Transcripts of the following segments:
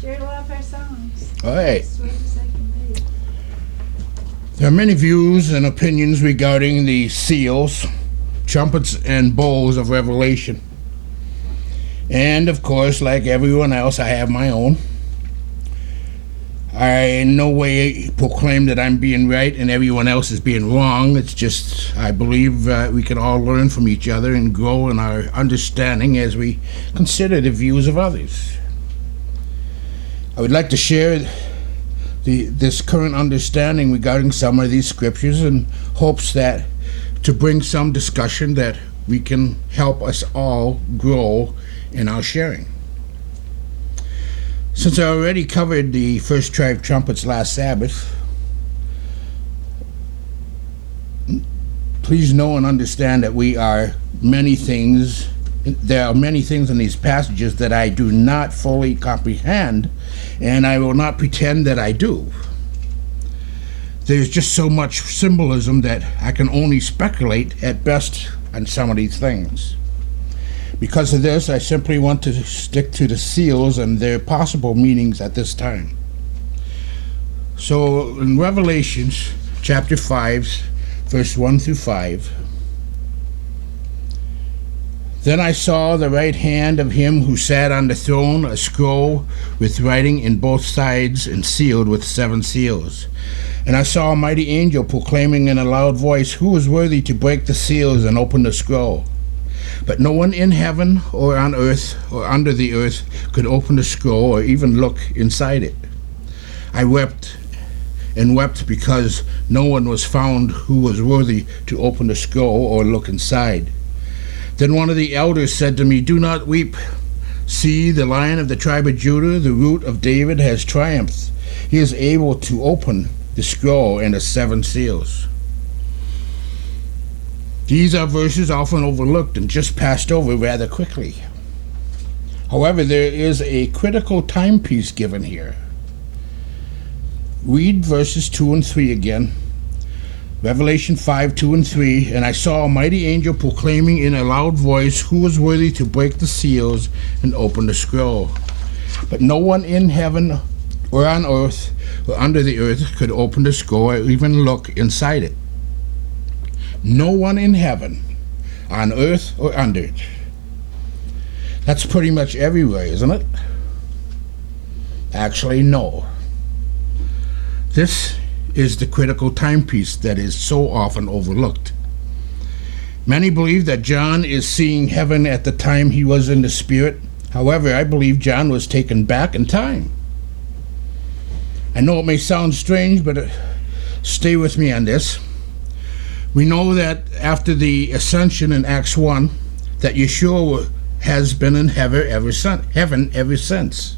Sure love her songs. All right. Sweet as they can be. There are many views and opinions regarding the seals, trumpets, and bowls of Revelation. And of course, like everyone else, I have my own. I in no way proclaim that I'm being right and everyone else is being wrong. It's just I believe we can all learn from each other and grow in our understanding as we consider the views of others. I would like to share this current understanding regarding some of these scriptures in hopes that to bring some discussion that we can help us all grow in our sharing. Since I already covered the first tribe trumpets last Sabbath, please know and understand that there are many things in these passages that I do not fully comprehend, and I will not pretend that I do. There's just so much symbolism that I can only speculate at best on some of these things. Because of this, I simply want to stick to the seals and their possible meanings at this time. So in Revelation chapter 5, verse 1 through 5, "Then I saw the right hand of him who sat on the throne, a scroll with writing in both sides and sealed with 7 seals. And I saw a mighty angel proclaiming in a loud voice, 'Who is worthy to break the seals and open the scroll?' But no one in heaven or on earth or under the earth could open the scroll or even look inside it. I wept and wept because no one was found who was worthy to open the scroll or look inside. Then one of the elders said to me, 'Do not weep. See, the Lion of the tribe of Judah, the Root of David, has triumphed. He is able to open the scroll and the 7 seals.'" These are verses often overlooked and just passed over rather quickly. However, there is a critical timepiece given here. Read verses 2 and 3 again. Revelation 5, 2 and 3, "And I saw a mighty angel proclaiming in a loud voice, 'Who is worthy to break the seals and open the scroll?' But no one in heaven or on earth or under the earth could open the scroll or even look inside it." No one in heaven, on earth, or under it. That's pretty much everywhere, isn't it? Actually, no. This is the critical timepiece that is so often overlooked. Many believe that John is seeing heaven at the time he was in the Spirit. However, I believe John was taken back in time. I know it may sound strange, but stay with me on this. We know that after the ascension in Acts 1, that Yeshua has been in heaven ever since.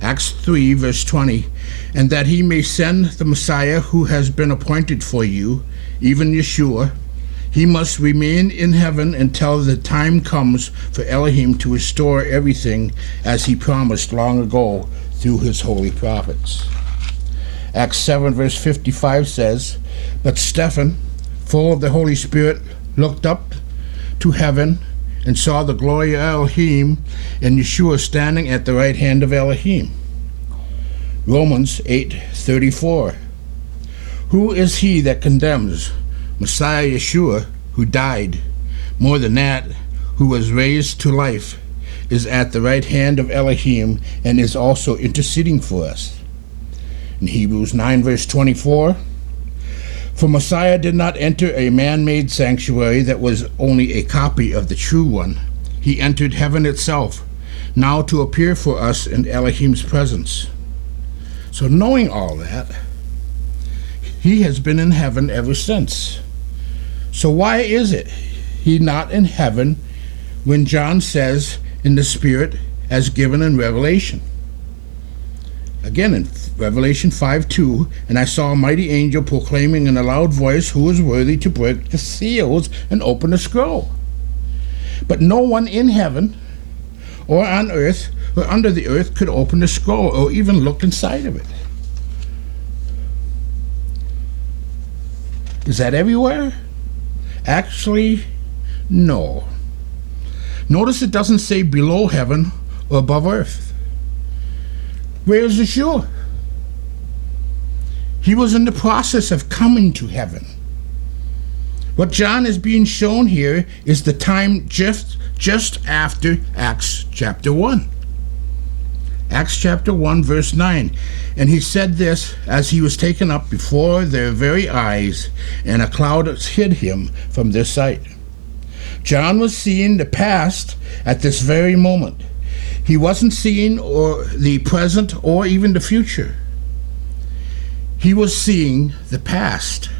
Acts 3, verse 20, "And that he may send the Messiah who has been appointed for you, even Yeshua, he must remain in heaven until the time comes for Elohim to restore everything as he promised long ago through his holy prophets." Acts 7, verse 55 says, "But Stephen, full of the Holy Spirit, looked up to heaven and saw the glory of Elohim and Yeshua standing at the right hand of Elohim." Romans 8:34, "Who is he that condemns? Messiah Yeshua, who died. More than that, who was raised to life, is at the right hand of Elohim and is also interceding for us." In Hebrews 9, verse 24, "For Messiah did not enter a man-made sanctuary that was only a copy of the true one. He entered heaven itself, now to appear for us in Elohim's presence." So knowing all that, he has been in heaven ever since. So why is it he not in heaven when John says in the Spirit as given in Revelation? Again, in Revelation 5:2, "And I saw a mighty angel proclaiming in a loud voice, 'Who is worthy to break the seals and open the scroll?' But no one in heaven or on earth or under the earth could open the scroll or even look inside of it." Is that everywhere? Actually, no. Notice it doesn't say below heaven or above earth. Where is Yeshua? He was in the process of coming to heaven. What John is being shown here is the time just after Acts chapter 1. Acts chapter 1, verse 9. And he said this as he was taken up before their very eyes, and a cloud hid him from their sight. John was seeing the past at this very moment. He wasn't seeing or the present or even the future. He was seeing the past.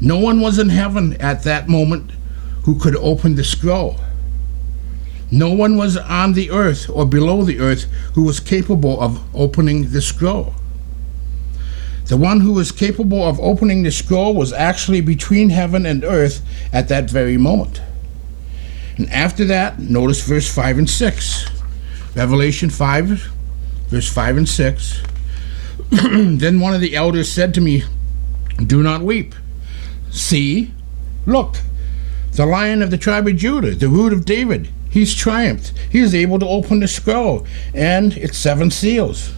No one was in heaven at that moment who could open the scroll. No one was on the earth or below the earth who was capable of opening the scroll. The one who was capable of opening the scroll was actually between heaven and earth at that very moment. And after that, notice verse 5 and 6. Revelation 5, verse 5 and 6. Then one of the elders said to me, "Do not weep. See, look, the Lion of the tribe of Judah, the Root of David, he's triumphed. He is able to open the scroll and its 7 seals."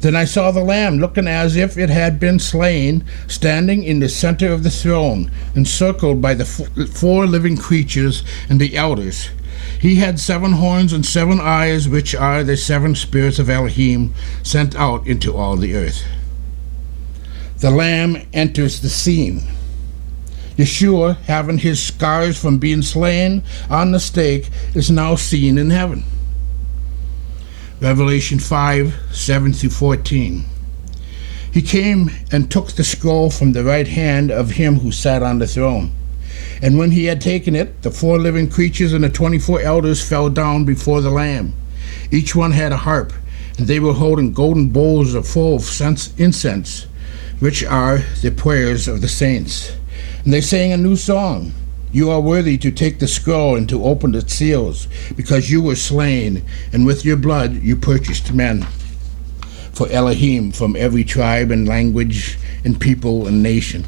Then I saw the Lamb looking as if it had been slain, standing in the center of the throne, encircled by the 4 living creatures and the elders. He had 7 horns and 7 eyes, which are the 7 spirits of Elohim sent out into all the earth. The Lamb enters the scene. Yeshua, having his scars from being slain on the stake, is now seen in heaven. Revelation 5, 7 through 14. He came and took the scroll from the right hand of him who sat on the throne. And when he had taken it, the 4 living creatures and the 24 elders fell down before the Lamb. Each one had a harp, and they were holding golden bowls full of incense, which are the prayers of the saints. And they sang a new song. "You are worthy to take the scroll and to open its seals, because you were slain, and with your blood you purchased men for Elohim from every tribe and language and people and nation.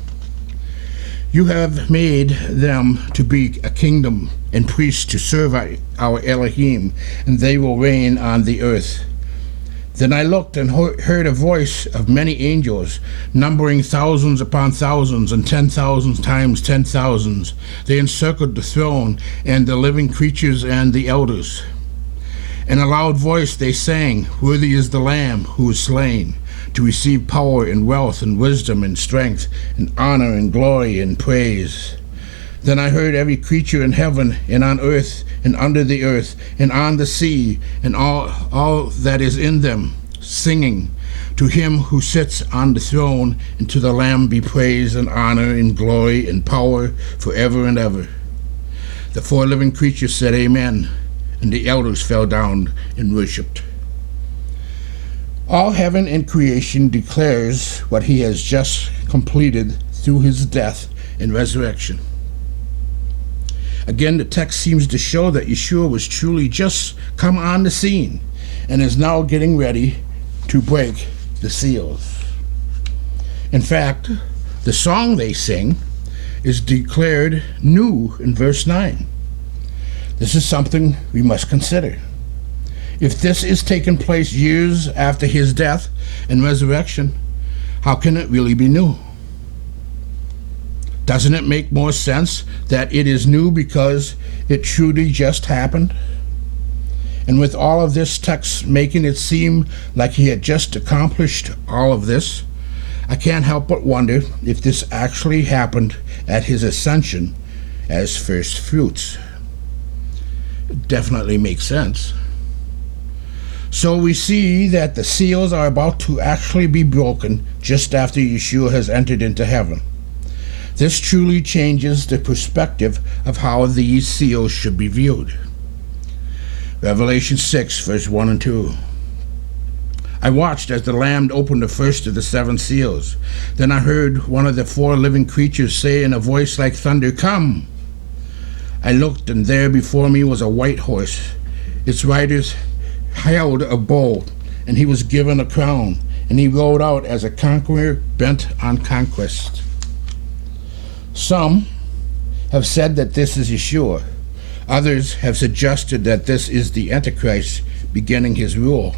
You have made them to be a kingdom and priests to serve our Elohim, and they will reign on the earth." Then I looked and heard a voice of many angels, numbering thousands upon thousands and 10,000 times 10,000s. They encircled the throne and the living creatures and the elders. In a loud voice they sang, "Worthy is the Lamb who was slain, to receive power and wealth and wisdom and strength and honor and glory and praise." Then I heard every creature in heaven and on earth and under the earth and on the sea and all that is in them, singing, "To him who sits on the throne and to the Lamb be praise and honor and glory and power forever and ever." The 4 living creatures said, "Amen," and the elders fell down and worshipped. All heaven and creation declares what he has just completed through his death and resurrection. Again, the text seems to show that Yeshua was truly just come on the scene and is now getting ready to break the seals. In fact, the song they sing is declared new in verse 9. This is something we must consider. If this is taking place years after his death and resurrection, how can it really be new? Doesn't it make more sense that it is new because it truly just happened? And with all of this text making it seem like he had just accomplished all of this, I can't help but wonder if this actually happened at his ascension as first fruits. It definitely makes sense. So we see that the seals are about to actually be broken just after Yeshua has entered into heaven. This truly changes the perspective of how these seals should be viewed. Revelation 6, verse 1 and 2. I watched as the Lamb opened the first of the 7 seals. Then I heard one of the 4 living creatures say in a voice like thunder, "Come!" I looked, and there before me was a white horse. Its riders held a bow, and he was given a crown, and he rode out as a conqueror bent on conquest. Some have said that this is Yeshua. Others have suggested that this is the Antichrist beginning his rule.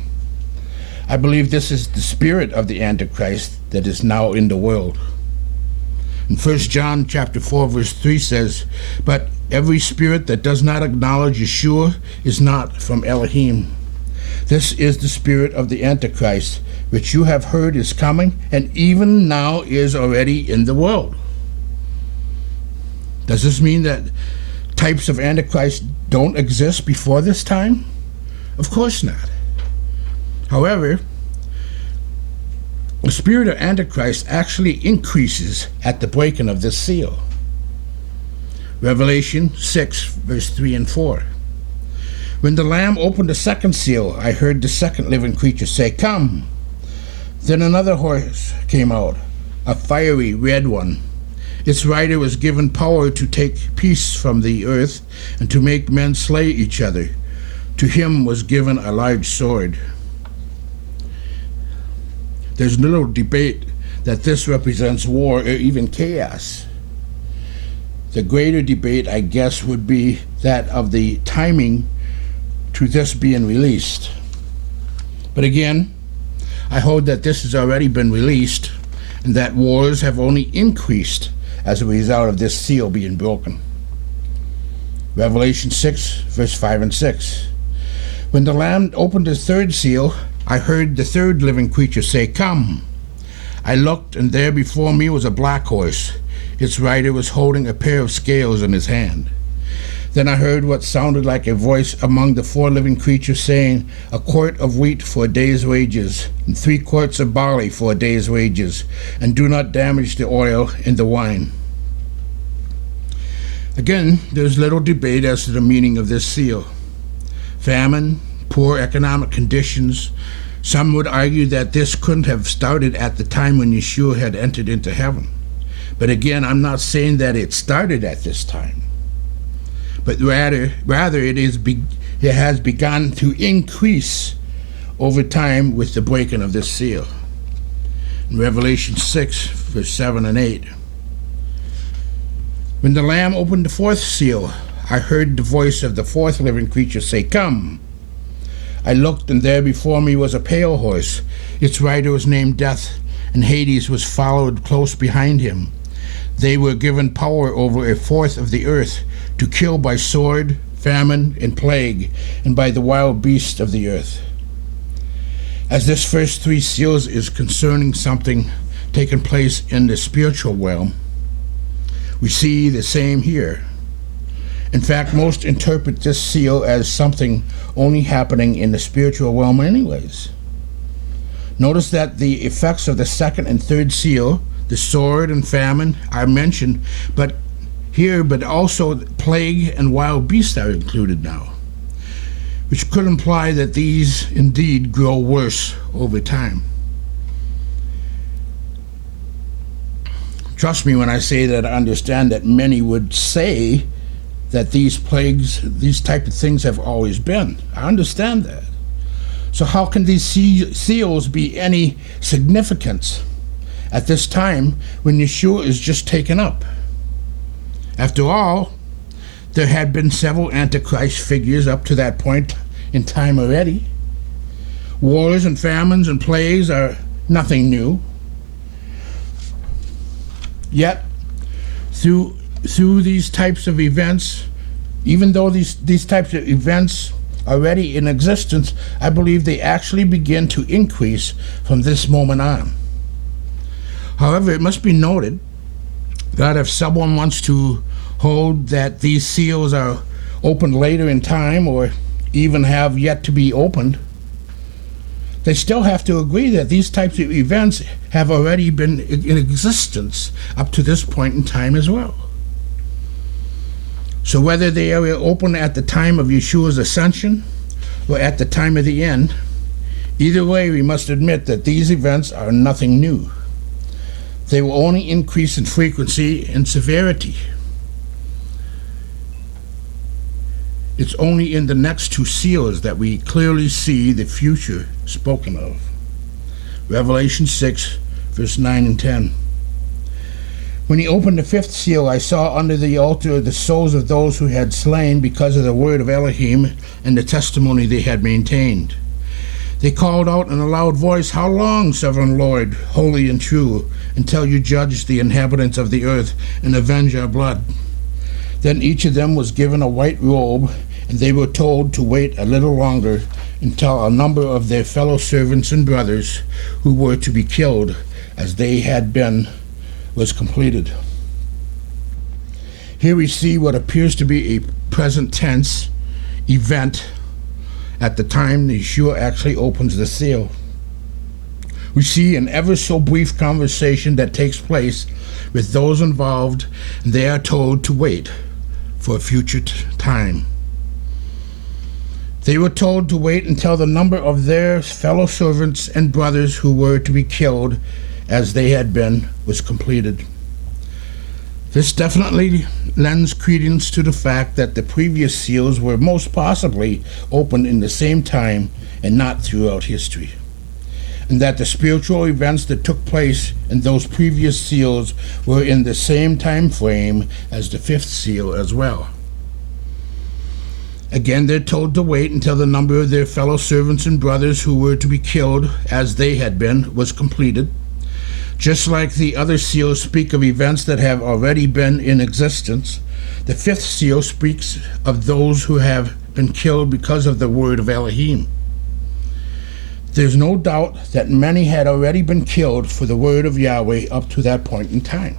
I believe this is the spirit of the Antichrist that is now in the world. In 1 John chapter 4, verse 3 says, "But every spirit that does not acknowledge Yeshua is not from Elohim. This is the spirit of the Antichrist, which you have heard is coming, and even now is already in the world." Does this mean that types of Antichrist don't exist before this time? Of course not. However, the spirit of Antichrist actually increases at the breaking of this seal. Revelation 6, verse 3 and 4. "When the Lamb opened the second seal, I heard the second living creature say, 'Come.' Then another horse came out, a fiery red one. Its rider was given power to take peace from the earth and to make men slay each other. To him was given a large sword." There's little debate that this represents war or even chaos. The greater debate, I guess, would be that of the timing to this being released. But again, I hold that this has already been released and that wars have only increased as a result of this seal being broken. Revelation 6, verse 5 and 6. "When the Lamb opened his third seal, I heard the third living creature say, 'Come.' I looked, and there before me was a black horse. Its rider was holding a pair of scales in his hand. Then I heard what sounded like a voice among the four living creatures saying, 'A quart of wheat for a day's wages, and 3 quarts of barley for a day's wages, and do not damage the oil and the wine.'" Again, there's little debate as to the meaning of this seal. Famine, poor economic conditions. Some would argue that this couldn't have started at the time when Yeshua had entered into heaven. But again, I'm not saying that it started at this time. But rather it has begun to increase over time with the breaking of this seal. In Revelation 6, verse 7 and 8. "When the Lamb opened the fourth seal, I heard the voice of the fourth living creature say, 'Come.' I looked, and there before me was a pale horse. Its rider was named Death, and Hades was followed close behind him. They were given power over a fourth of the earth, to kill by sword, famine, and plague, and by the wild beasts of the earth." As this first 3 seals is concerning something taking place in the spiritual realm, we see the same here. In fact, most interpret this seal as something only happening in the spiritual realm anyways. Notice that the effects of the second and third seal, the sword and famine, are mentioned, but also plague and wild beasts are included now, which could imply that these indeed grow worse over time. Trust me when I say that I understand that many would say that these plagues, these type of things have always been. I understand that. So how can these seals be any significance at this time when Yeshua is just taken up? After all, there had been several Antichrist figures up to that point in time already. Wars and famines and plagues are nothing new. Yet, through these types of events, even though these types of events are already in existence, I believe they actually begin to increase from this moment on. However, it must be noted that if someone wants to hold that these seals are opened later in time or even have yet to be opened, they still have to agree that these types of events have already been in existence up to this point in time as well. So whether they are open at the time of Yeshua's ascension or at the time of the end, either way we must admit that these events are nothing new. They will only increase in frequency and severity. It's only in the next 2 seals that we clearly see the future spoken of. Revelation 6, verse 9 and 10. When he opened the 5th seal, I saw under the altar the souls of those who had slain because of the word of Elohim and the testimony they had maintained. They called out in a loud voice, "How long, sovereign Lord, holy and true, until you judge the inhabitants of the earth and avenge our blood?" Then each of them was given a white robe, and they were told to wait a little longer until a number of their fellow servants and brothers who were to be killed as they had been was completed. Here we see what appears to be a present tense event at the time Yeshua actually opens the seal. We see an ever so brief conversation that takes place with those involved, and they are told to wait for a future time. They were told to wait until the number of their fellow servants and brothers who were to be killed as they had been was completed. This definitely lends credence to the fact that the previous seals were most possibly opened in the same time and not throughout history, and that the spiritual events that took place in those previous seals were in the same time frame as the fifth seal as well. Again, they're told to wait until the number of their fellow servants and brothers who were to be killed as they had been was completed. Just like the other seals speak of events that have already been in existence, the fifth seal speaks of those who have been killed because of the word of Elohim. There's no doubt that many had already been killed for the word of Yahweh up to that point in time.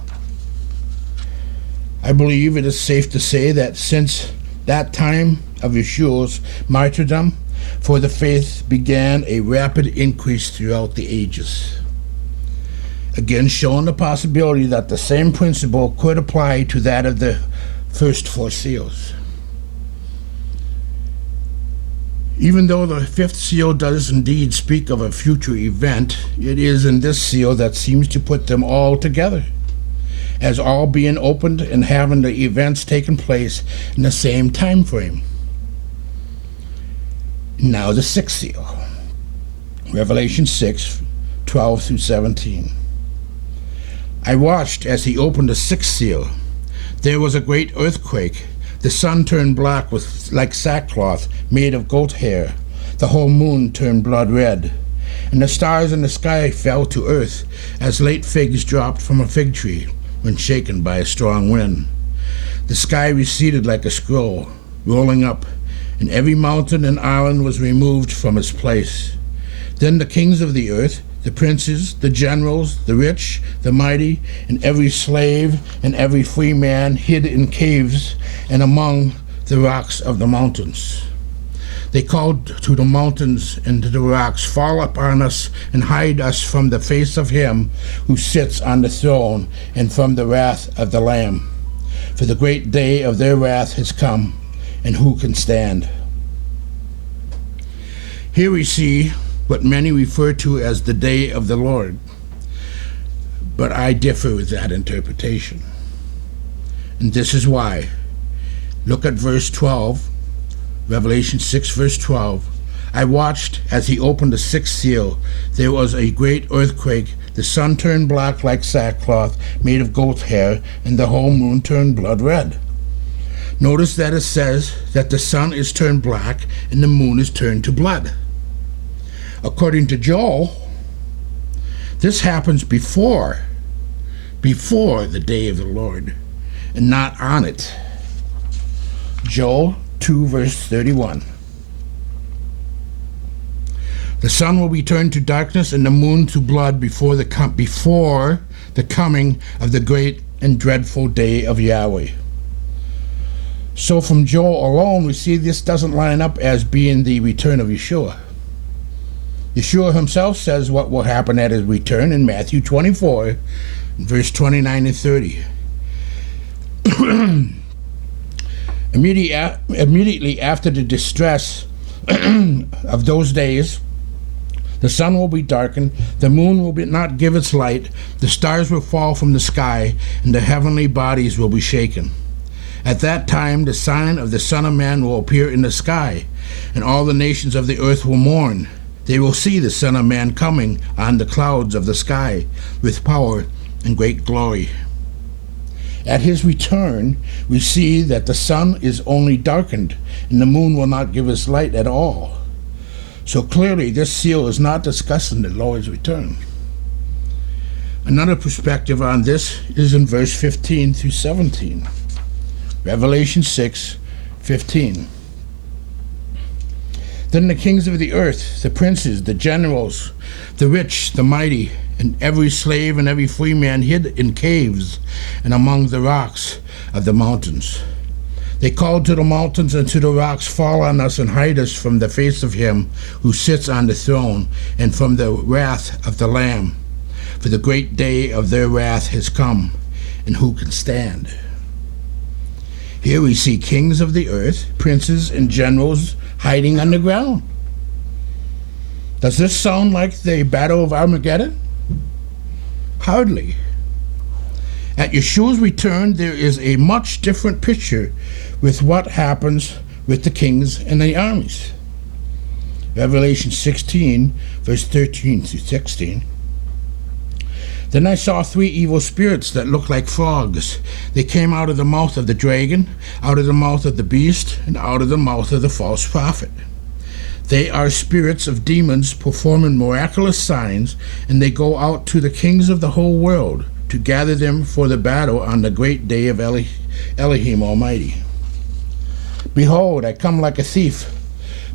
I believe it is safe to say that since that time of Yeshua's martyrdom for the faith began a rapid increase throughout the ages. Again, showing the possibility that the same principle could apply to that of the first four seals. Even though the fifth seal does indeed speak of a future event, it is in this seal that seems to put them all together, as all being opened and having the events taking place in the same time frame. Now the sixth seal, Revelation 6:12 through 17. I watched as he opened the sixth seal. There was a great earthquake. The sun turned black like sackcloth made of goat hair. The whole moon turned blood red. And the stars in the sky fell to earth as late figs dropped from a fig tree when shaken by a strong wind. The sky receded like a scroll, rolling up, and every mountain and island was removed from its place. Then the kings of the earth, the princes, the generals, the rich, the mighty, and every slave and every free man hid in caves and among the rocks of the mountains. They called to the mountains and to the rocks, "Fall upon us and hide us from the face of him who sits on the throne and from the wrath of the Lamb. For the great day of their wrath has come, and who can stand?" Here we see what many refer to as the day of the Lord, but I differ with that interpretation. And this is why. Look at verse 12, Revelation 6, verse 12. I watched as he opened the sixth seal. There was a great earthquake. The sun turned black like sackcloth made of goat's hair, and the whole moon turned blood red. Notice that it says that the sun is turned black and the moon is turned to blood. According to Joel, this happens before the day of the Lord, and not on it. Joel 2, verse 31. The sun will be turned to darkness and the moon to blood before the coming of the great and dreadful day of Yahweh. So from Joel alone, we see this doesn't line up as being the return of Yeshua. Yeshua himself says what will happen at his return in Matthew 24, verse 29 and 30. Immediately after the distress of those days, the sun will be darkened, the moon will not give its light, the stars will fall from the sky, and the heavenly bodies will be shaken. At that time, the sign of the Son of Man will appear in the sky, and all the nations of the earth will mourn. They will see the Son of Man coming on the clouds of the sky with power and great glory. At his return, we see that the sun is only darkened, and the moon will not give its light at all. So clearly, this seal is not discussing the Lord's return. Another perspective on this is in verse 15 through 17. Revelation 6:15. Then the kings of the earth, the princes, the generals, the rich, the mighty, and every slave and every free man hid in caves and among the rocks of the mountains. They called to the mountains and to the rocks, "Fall on us and hide us from the face of him who sits on the throne and from the wrath of the Lamb. For the great day of their wrath has come, and who can stand?" Here we see kings of the earth, princes, and generals hiding on the ground. Does this sound like the Battle of Armageddon? Hardly. At Yeshua's return, there is a much different picture with what happens with the kings and the armies. Revelation 16, verse 13 through 16. Then I saw 3 evil spirits that looked like frogs. They came out of the mouth of the dragon, out of the mouth of the beast, and out of the mouth of the false prophet. They are spirits of demons performing miraculous signs, and they go out to the kings of the whole world to gather them for the battle on the great day of Elohim Almighty. Behold, I come like a thief.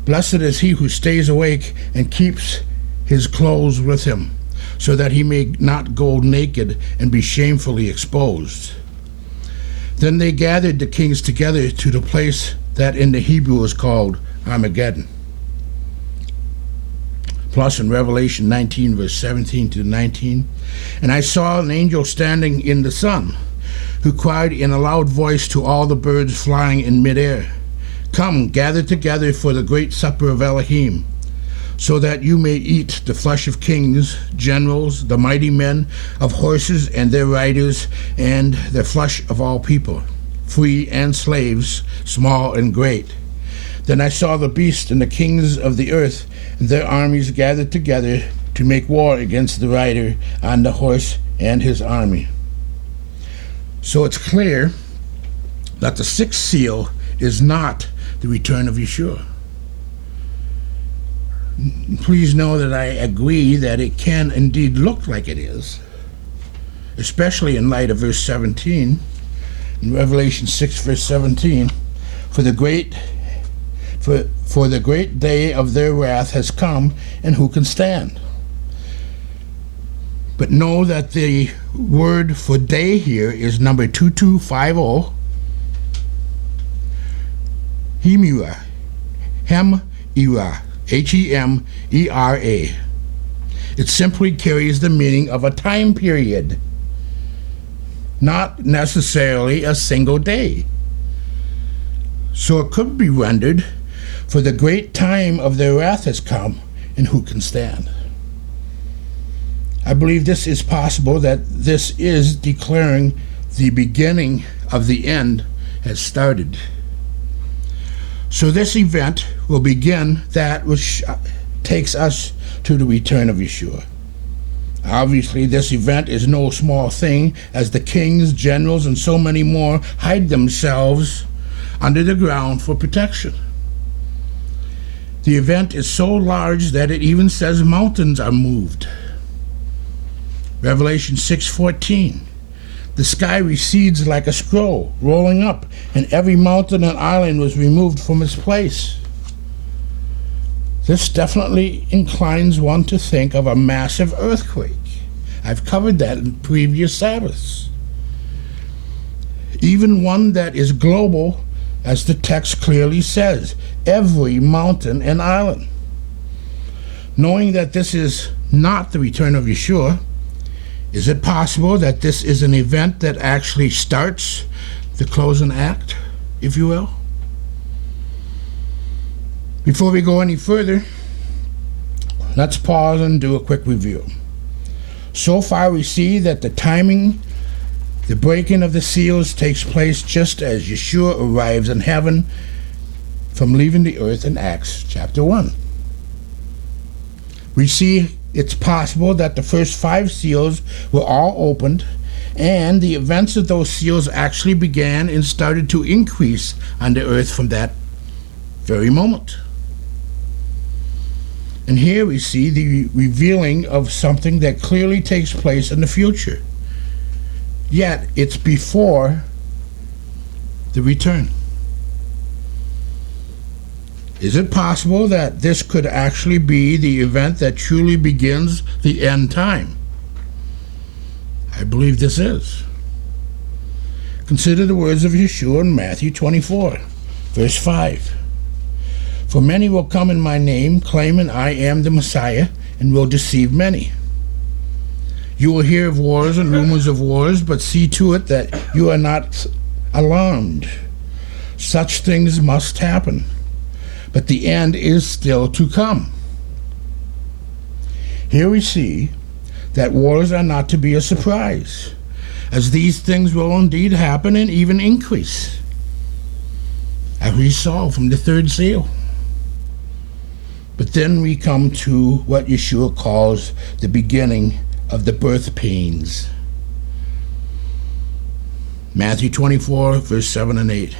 Blessed is he who stays awake and keeps his clothes with him, so that he may not go naked and be shamefully exposed. Then they gathered the kings together to the place that in the Hebrew is called Armageddon. Plus in Revelation 19, verse 17 to 19, and I saw an angel standing in the sun, who cried in a loud voice to all the birds flying in midair, "Come, gather together for the great supper of Elohim, so that you may eat the flesh of kings, generals, the mighty men of horses and their riders, and the flesh of all people, free and slaves, small and great." Then I saw the beast and the kings of the earth and their armies gathered together to make war against the rider on the horse and his army. So it's clear that the 6th seal is not the return of Yeshua. Please know that I agree that it can indeed look like it is, especially in light of verse 17, in Revelation 6, verse 17, for the great day of their wrath has come, and who can stand? But know that the word for day here is number 2250, Hemera, Hem-era, H-E-M-E-R-A. It simply carries the meaning of a time period, not necessarily a single day. So it could be rendered, for the great time of their wrath has come, and who can stand? I believe this is possible, that this is declaring the beginning of the end has started. So this event will begin that which takes us to the return of Yeshua. Obviously, this event is no small thing, as the kings, generals, and so many more hide themselves under the ground for protection. The event is so large that it even says mountains are moved. Revelation 6:14. The sky recedes like a scroll, rolling up, and every mountain and island was removed from its place. This definitely inclines one to think of a massive earthquake. I've covered that in previous Sabbaths. Even one that is global, as the text clearly says, every mountain and island. Knowing that this is not the return of Yeshua, is it possible that this is an event that actually starts the closing act, if you will? Before we go any further, let's pause and do a quick review. So far we see that the timing, the breaking of the seals takes place just as Yeshua arrives in heaven from leaving the earth in Acts chapter 1. We see it's possible that the first 5 seals were all opened, and the events of those seals actually began and started to increase on the earth from that very moment. And here we see the revealing of something that clearly takes place in the future. Yet, it's before the return. Is it possible that this could actually be the event that truly begins the end time? I believe this is. Consider the words of Yeshua in Matthew 24, verse 5. For many will come in my name, claiming I am the Messiah, and will deceive many. You will hear of wars and rumors of wars, but see to it that you are not alarmed. Such things must happen, but the end is still to come. Here we see that wars are not to be a surprise, as these things will indeed happen and even increase, as we saw from the third seal. But then we come to what Yeshua calls the beginning of the birth pains. Matthew 24, verse 7 and 8.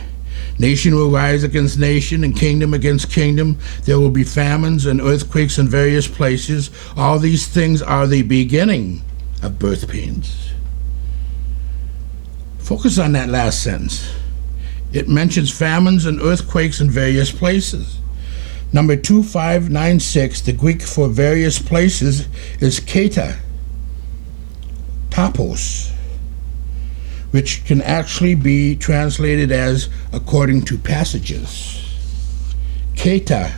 Nation will rise against nation and kingdom against kingdom. There will be famines and earthquakes in various places. All these things are the beginning of birth pains. Focus on that last sentence. It mentions famines and earthquakes in various places. Number 2596, the Greek for various places, is kata, topos, which can actually be translated as according to passages. Kata,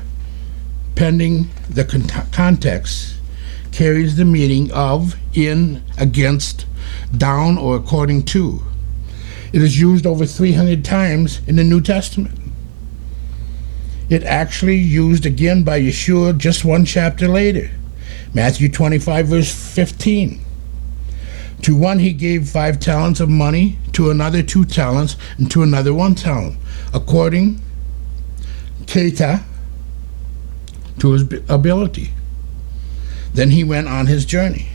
pending the context, carries the meaning of, in, against, down, or according to. It is used over 300 times in the New Testament. It actually used again by Yeshua just one chapter later, Matthew 25, verse 15. To one he gave 5 talents of money, to another 2 talents, and to another 1 talent, according, keta, to his ability. Then he went on his journey.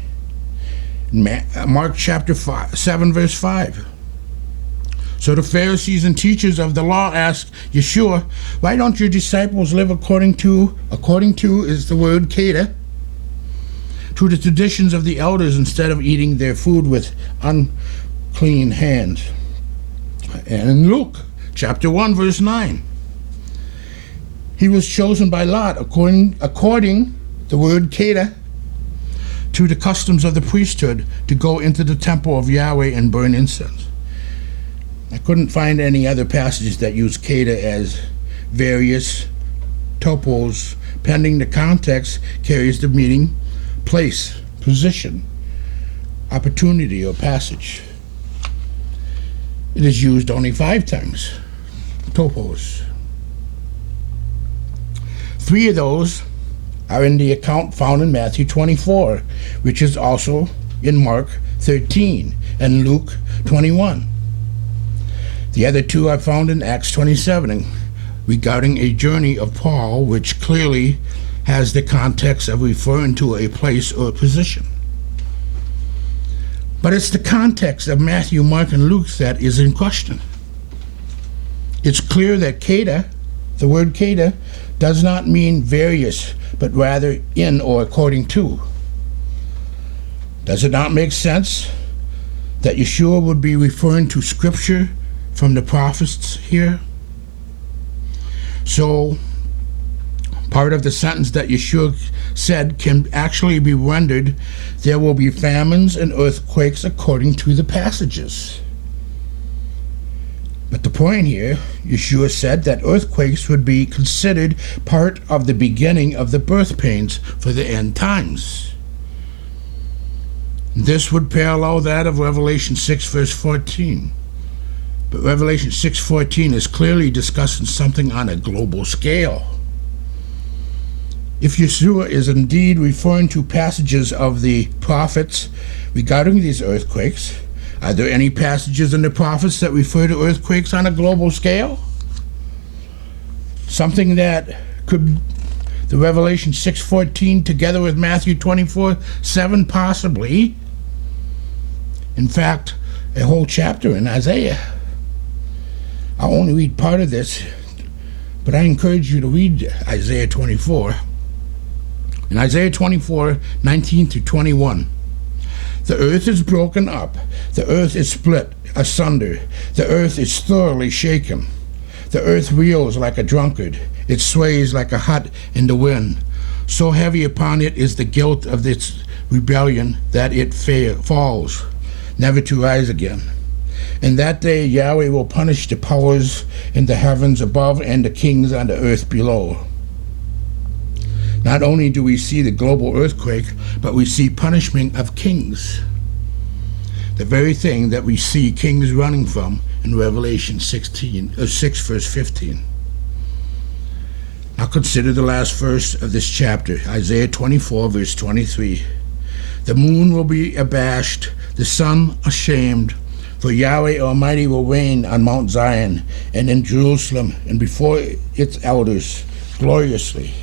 Mark chapter 7, verse 5. So the Pharisees and teachers of the law asked Yeshua, why don't your disciples live according to is the word keta, to the traditions of the elders instead of eating their food with unclean hands? And in Luke chapter 1, verse 9, he was chosen by Lot according the word keta, to the customs of the priesthood to go into the temple of Yahweh and burn incense. I couldn't find any other passages that use keta as various topos. Pending the context carries the meaning place, position, opportunity, or passage. It is used only 5 times, topos. 3 of those are in the account found in Matthew 24, which is also in Mark 13 and Luke 21. The other 2 are found in Acts 27 regarding a journey of Paul, which clearly has the context of referring to a place or position. But it's the context of Matthew, Mark, and Luke that is in question. It's clear that keta, the word keta, does not mean various, but rather in or according to. Does it not make sense that Yeshua would be referring to Scripture from the prophets here? So part of the sentence that Yeshua said can actually be rendered, there will be famines and earthquakes according to the passages. But the point here, Yeshua said that earthquakes would be considered part of the beginning of the birth pains for the end times. This would parallel that of Revelation 6, verse 14. But Revelation 6:14 is clearly discussing something on a global scale. If Yeshua is indeed referring to passages of the prophets regarding these earthquakes, are there any passages in the prophets that refer to earthquakes on a global scale? Something that could, the Revelation 6:14 together with Matthew 24:7 possibly. In fact, a whole chapter in Isaiah. I'll only read part of this, but I encourage you to read Isaiah 24. In Isaiah 24:19 through 21, the earth is broken up, the earth is split asunder, the earth is thoroughly shaken. The earth reels like a drunkard, it sways like a hut in the wind. So heavy upon it is the guilt of its rebellion that it falls, never to rise again. In that day Yahweh will punish the powers in the heavens above and the kings on the earth below. Not only do we see the global earthquake, but we see punishment of kings. The very thing that we see kings running from in Revelation 6 verse 15. Now consider the last verse of this chapter, Isaiah 24 verse 23. The moon will be abashed, the sun ashamed, for Yahweh Almighty will reign on Mount Zion and in Jerusalem and before its elders gloriously.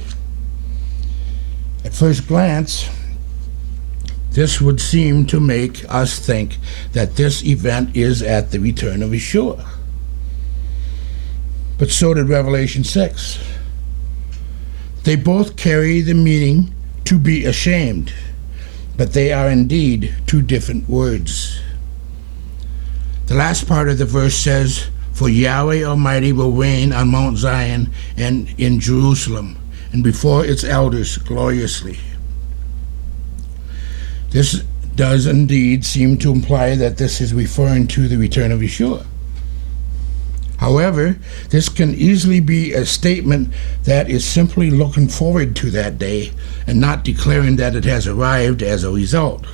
At first glance, this would seem to make us think that this event is at the return of Yeshua. But so did Revelation 6. They both carry the meaning to be ashamed, but they are indeed two different words. The last part of the verse says, for Yahweh Almighty will reign on Mount Zion and in Jerusalem, and before its elders gloriously. This does indeed seem to imply that this is referring to the return of Yeshua. However, this can easily be a statement that is simply looking forward to that day and not declaring that it has arrived as a result.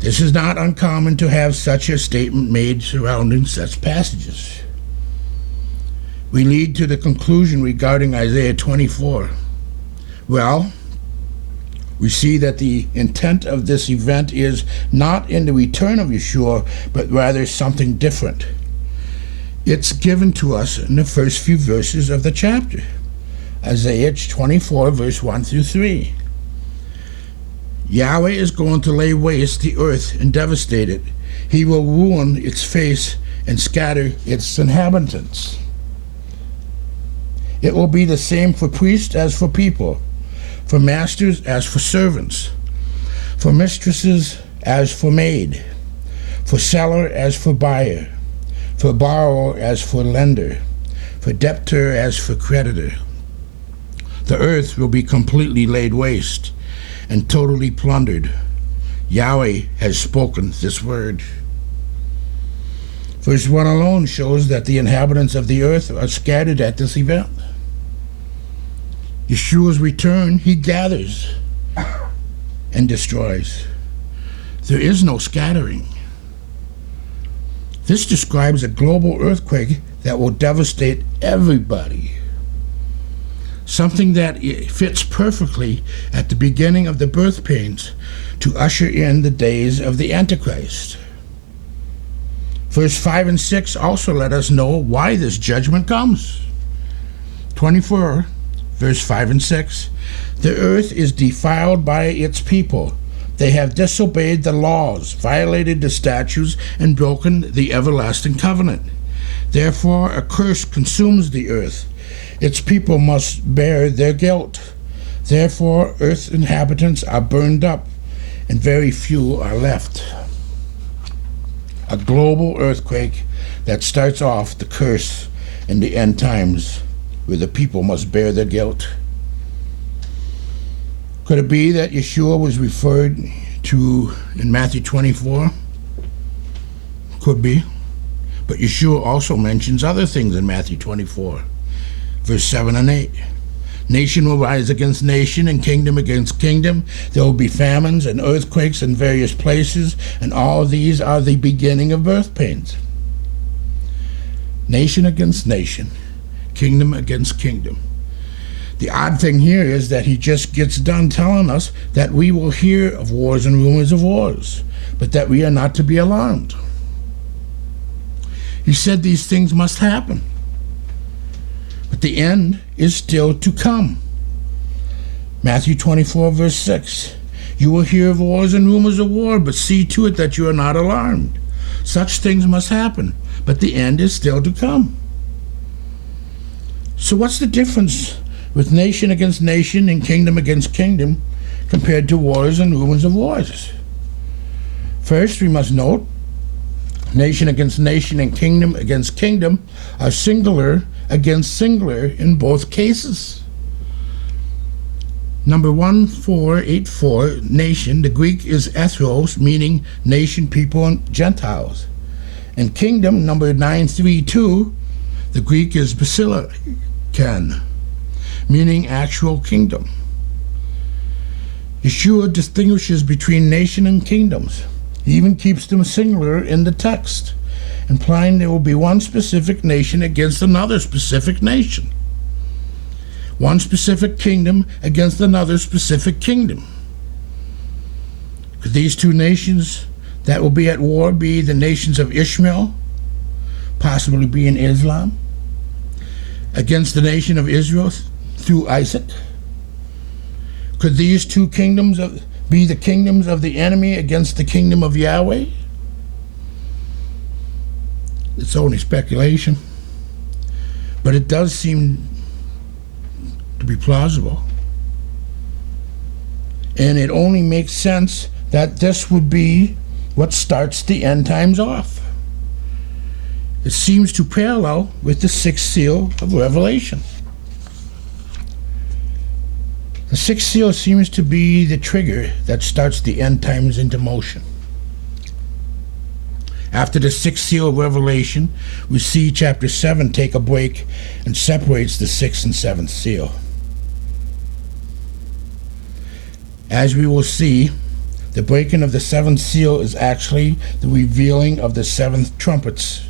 This is not uncommon to have such a statement made surrounding such passages. We lead to the conclusion regarding Isaiah 24. Well, we see that the intent of this event is not in the return of Yeshua, but rather something different. It's given to us in the first few verses of the chapter. Isaiah 24, verse 1 through 3. Yahweh is going to lay waste the earth and devastate it. He will ruin its face and scatter its inhabitants. It will be the same for priests as for people, for masters as for servants, for mistresses as for maid, for seller as for buyer, for borrower as for lender, for debtor as for creditor. The earth will be completely laid waste and totally plundered. Yahweh has spoken this word. Verse 1 alone shows that the inhabitants of the earth are scattered at this event. Yeshua's return, he gathers and destroys. There is no scattering. This describes a global earthquake that will devastate everybody. Something that fits perfectly at the beginning of the birth pains to usher in the days of the Antichrist. Verse 5 and 6 also let us know why this judgment comes. 24, verse 5 and 6. The earth is defiled by its people. They have disobeyed the laws, violated the statutes, and broken the everlasting covenant. Therefore, a curse consumes the earth. Its people must bear their guilt. Therefore, earth's inhabitants are burned up, and very few are left. A global earthquake that starts off the curse in the end times, where the people must bear their guilt. Could it be that Yeshua was referred to in Matthew 24? Could be. But Yeshua also mentions other things in Matthew 24, verse 7 and 8. Nation will rise against nation and kingdom against kingdom. There will be famines and earthquakes in various places, and all these are the beginning of birth pains. Nation against nation, kingdom against kingdom. The odd thing here is that he just gets done telling us that we will hear of wars and rumors of wars, but that we are not to be alarmed. He said these things must happen, but the end is still to come. Matthew 24, verse 6. You will hear of wars and rumors of war, but see to it that you are not alarmed. Such things must happen, but the end is still to come. So what's the difference with nation against nation and kingdom against kingdom, compared to wars and rumors of wars. First, we must note, nation against nation and kingdom against kingdom are singular against singular in both cases. Number 1484, nation, the Greek is ethros, meaning nation, people, and Gentiles. And kingdom, number 932, the Greek is basilikan, meaning actual kingdom. Yeshua distinguishes between nation and kingdoms. He even keeps them singular in the text, implying there will be one specific nation against another specific nation. One specific kingdom against another specific kingdom. Could these two nations that will be at war be the nations of Ishmael, possibly being Islam, against the nation of Israel through Isaac? Could these two kingdoms be the kingdoms of the enemy against the kingdom of Yahweh? It's only speculation, but it does seem to be plausible. And it only makes sense that this would be what starts the end times off. It seems to parallel with the sixth seal of Revelation. The sixth seal seems to be the trigger that starts the end times into motion. After the sixth seal of Revelation, we see chapter 7 take a break and separates the sixth and seventh seal. As we will see, the breaking of the seventh seal is actually the revealing of the seventh trumpets.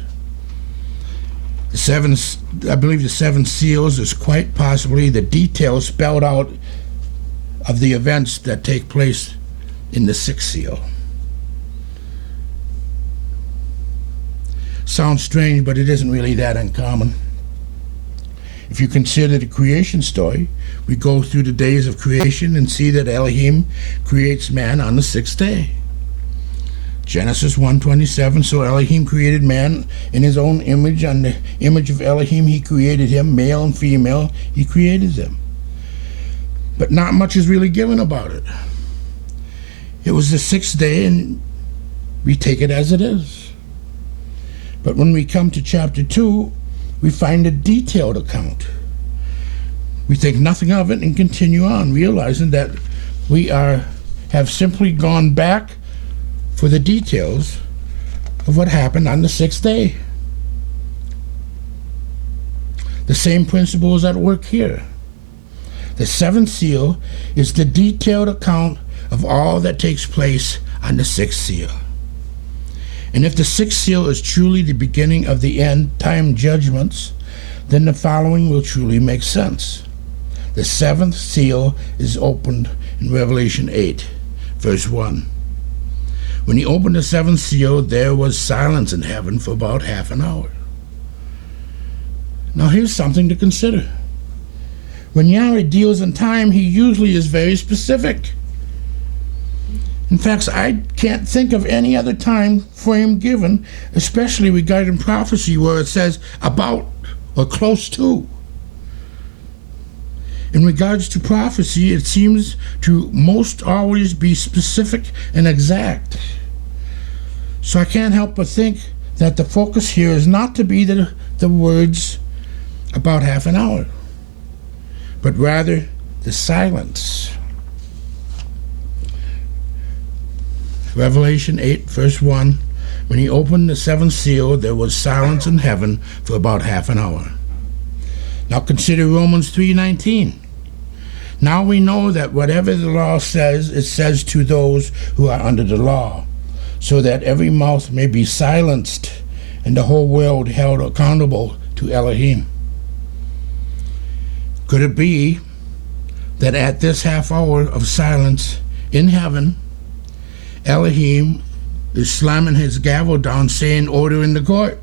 I believe the seven seals is quite possibly the details spelled out of the events that take place in the sixth seal. Sounds strange, but it isn't really that uncommon. If you consider the creation story, we go through the days of creation and see that Elohim creates man on the sixth day. Genesis 1:27, so Elohim created man in his own image. On the image of Elohim he created him, male and female, he created them. But not much is really given about it. It was the sixth day, and we take it as it is. But when we come to chapter 2, we find a detailed account. We think nothing of it and continue on, realizing that we have simply gone back for the details of what happened on the sixth day. The same principle is at work here. The seventh seal is the detailed account of all that takes place on the sixth seal. And if the sixth seal is truly the beginning of the end time judgments, then the following will truly make sense. The seventh seal is opened in Revelation 8, verse 1. When he opened the seventh seal, there was silence in heaven for about half an hour. Now here's something to consider. When Yahweh deals in time, he usually is very specific. In fact, I can't think of any other time frame given, especially regarding prophecy, where it says about or close to. In regards to prophecy, it seems to most always be specific and exact. So I can't help but think that the focus here is not to be the words about half an hour, but rather the silence. Revelation 8, verse 1, when he opened the seventh seal, there was silence in heaven for about half an hour. Now consider Romans 3:19. Now we know that whatever the law says, it says to those who are under the law, so that every mouth may be silenced and the whole world held accountable to Elohim. Could it be that at this half hour of silence in heaven, Elohim is slamming his gavel down, saying, order in the court,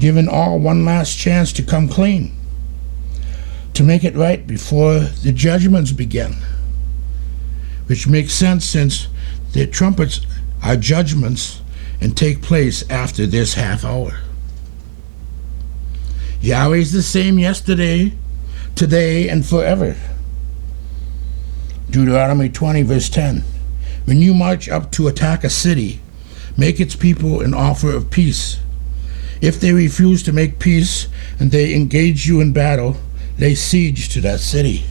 giving all one last chance to come clean, to make it right before the judgments begin, which makes sense since the trumpets are judgments and take place after this half hour. Yahweh is the same yesterday, today, and forever. Deuteronomy 20, verse 10. When you march up to attack a city, make its people an offer of peace. If they refuse to make peace and they engage you in battle, lay siege to that city.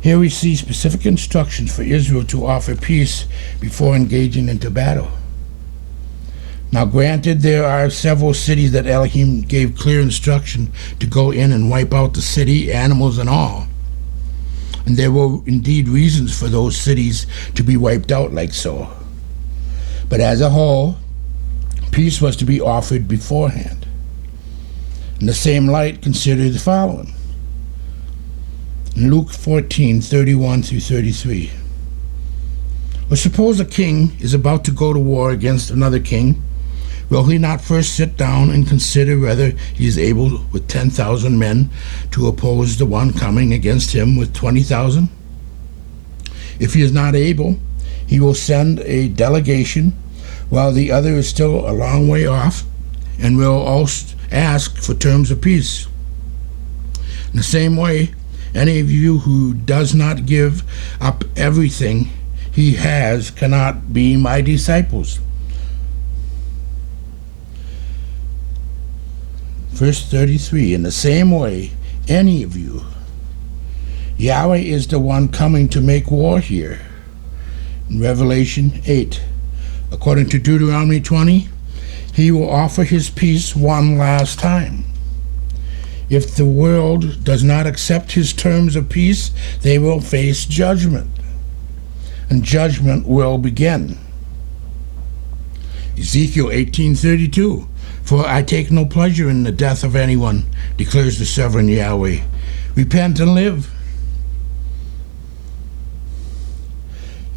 Here we see specific instructions for Israel to offer peace before engaging into battle. Now granted, there are several cities that Elohim gave clear instruction to go in and wipe out the city, animals and all. And there were indeed reasons for those cities to be wiped out like so. But as a whole, peace was to be offered beforehand. In the same light, consider the following. In Luke 14:31 through 33. Or suppose a king is about to go to war against another king. Will he not first sit down and consider whether he is able with 10,000 men to oppose the one coming against him with 20,000? If he is not able, he will send a delegation while the other is still a long way off, and will also ask for terms of peace. In the same way, any of you who does not give up everything he has cannot be my disciples. Verse 33, in the same way, any of you. Yahweh is the one coming to make war here. In Revelation 8, according to Deuteronomy 20, he will offer his peace one last time. If the world does not accept his terms of peace, they will face judgment, and judgment will begin. Ezekiel 18:32, for I take no pleasure in the death of anyone, declares the sovereign Yahweh. Repent and live.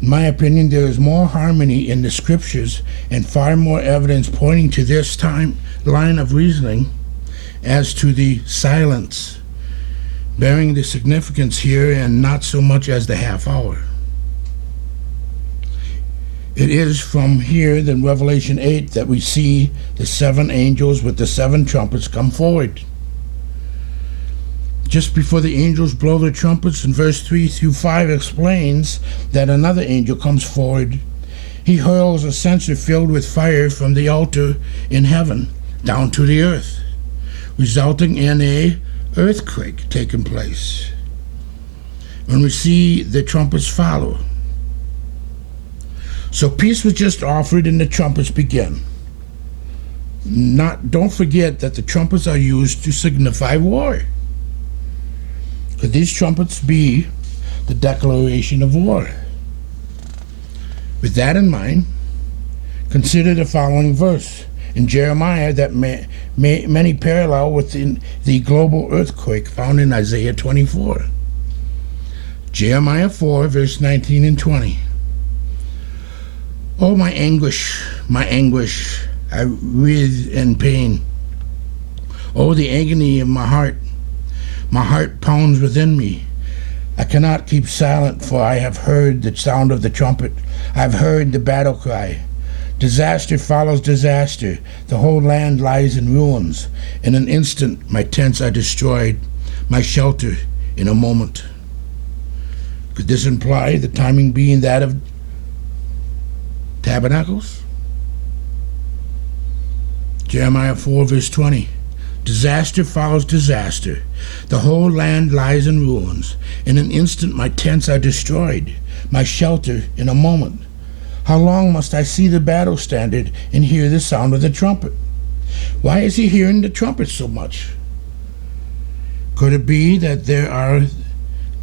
In my opinion, there is more harmony in the scriptures and far more evidence pointing to this line of reasoning as to the silence, bearing the significance here and not so much as the half hour. It is from here, in Revelation 8, that we see the 7 angels with the 7 trumpets come forward. Just before the angels blow their trumpets, in verse 3 through 5 explains that another angel comes forward. He hurls a censer filled with fire from the altar in heaven down to the earth, resulting in a earthquake taking place. When we see the trumpets follow. So peace was just offered and the trumpets begin. Don't forget that the trumpets are used to signify war. Could these trumpets be the declaration of war? With that in mind, consider the following verse in Jeremiah that many parallel with the global earthquake found in Isaiah 24. Jeremiah 4, verse 19 and 20. Oh, my anguish, I writhe in pain. Oh, the agony of my heart pounds within me. I cannot keep silent, for I have heard the sound of the trumpet. I have heard the battle cry. Disaster follows disaster. The whole land lies in ruins. In an instant, my tents are destroyed, my shelter in a moment. Could this imply the timing being that of tabernacles? Jeremiah 4, verse 20. Disaster follows disaster. The whole land lies in ruins. In an instant my tents are destroyed, my shelter in a moment. How long must I see the battle standard and hear the sound of the trumpet? Why is he hearing the trumpet so much? Could it be that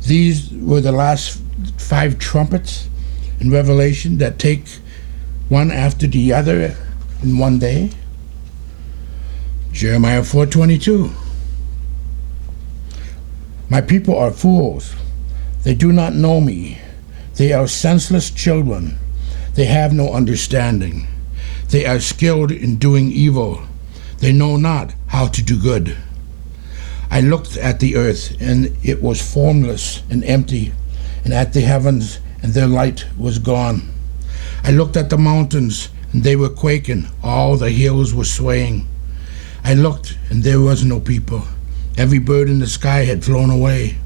these were the last 5 trumpets in Revelation that take one after the other in one day? Jeremiah 4:22. My people are fools. They do not know me. They are senseless children. They have no understanding. They are skilled in doing evil. They know not how to do good. I looked at the earth, and it was formless and empty, and at the heavens, and their light was gone. I looked at the mountains, and they were quaking. All the hills were swaying. I looked, and there was no people. Every bird in the sky had flown away.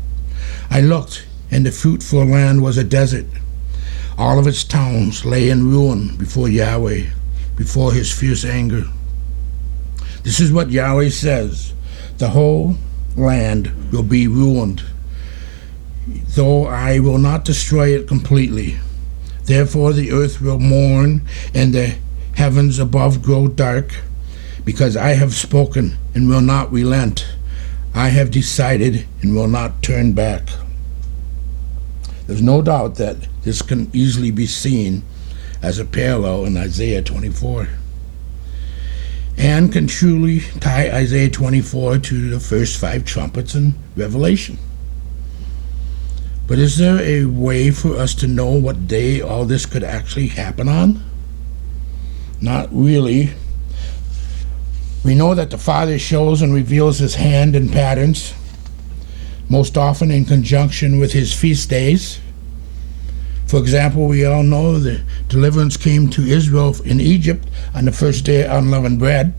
I looked, and the fruitful land was a desert. All of its towns lay in ruin before Yahweh, before his fierce anger. This is what Yahweh says: the whole land will be ruined, though I will not destroy it completely. Therefore the earth will mourn, and the heavens above grow dark, because I have spoken and will not relent. I have decided and will not turn back. There's no doubt that this can easily be seen as a parallel in Isaiah 24, and can truly tie Isaiah 24 to the first 5 trumpets in Revelation. But is there a way for us to know what day all this could actually happen on? Not really. We know that the Father shows and reveals his hand in patterns, most often in conjunction with his feast days. For example, we all know the deliverance came to Israel in Egypt on the first day of unleavened bread.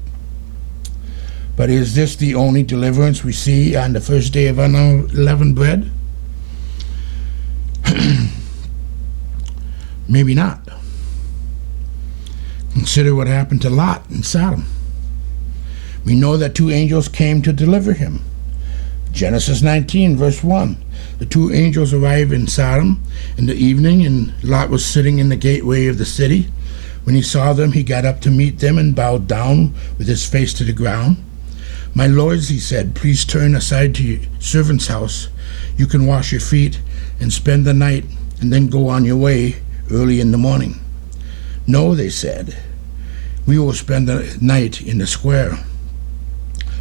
But is this the only deliverance we see on the first day of unleavened bread? Maybe not. Consider what happened to Lot in Sodom. We know that 2 angels came to deliver him. Genesis 19, verse 1. The 2 angels arrived in Sodom in the evening, and Lot was sitting in the gateway of the city. When he saw them, he got up to meet them and bowed down with his face to the ground. "My lords," he said, "please turn aside to your servant's house. You can wash your feet and spend the night, and then go on your way early in the morning." "No," they said, "we will spend the night in the square."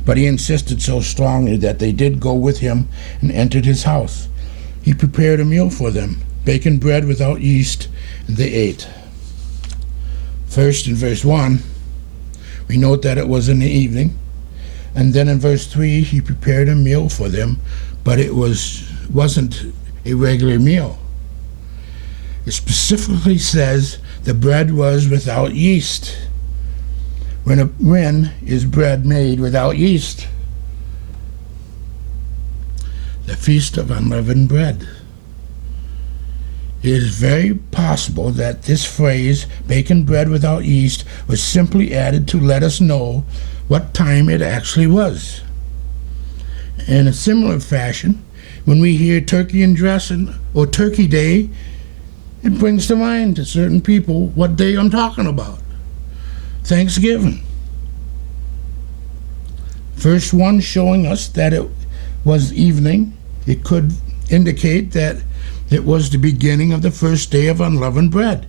But he insisted so strongly that they did go with him and entered his house. He prepared a meal for them, baking bread without yeast, and they ate. First, in verse 1, we note that it was in the evening. And then in verse 3, he prepared a meal for them, but it wasn't a regular meal. It specifically says the bread was without yeast. When is bread made without yeast? The Feast of Unleavened Bread. It is very possible that this phrase, baking bread without yeast, was simply added to let us know what time it actually was. In a similar fashion, when we hear turkey and dressing or Turkey Day, it brings to mind to certain people what day I'm talking about: Thanksgiving. Verse 1 showing us that it was evening, it could indicate that it was the beginning of the first day of unleavened bread,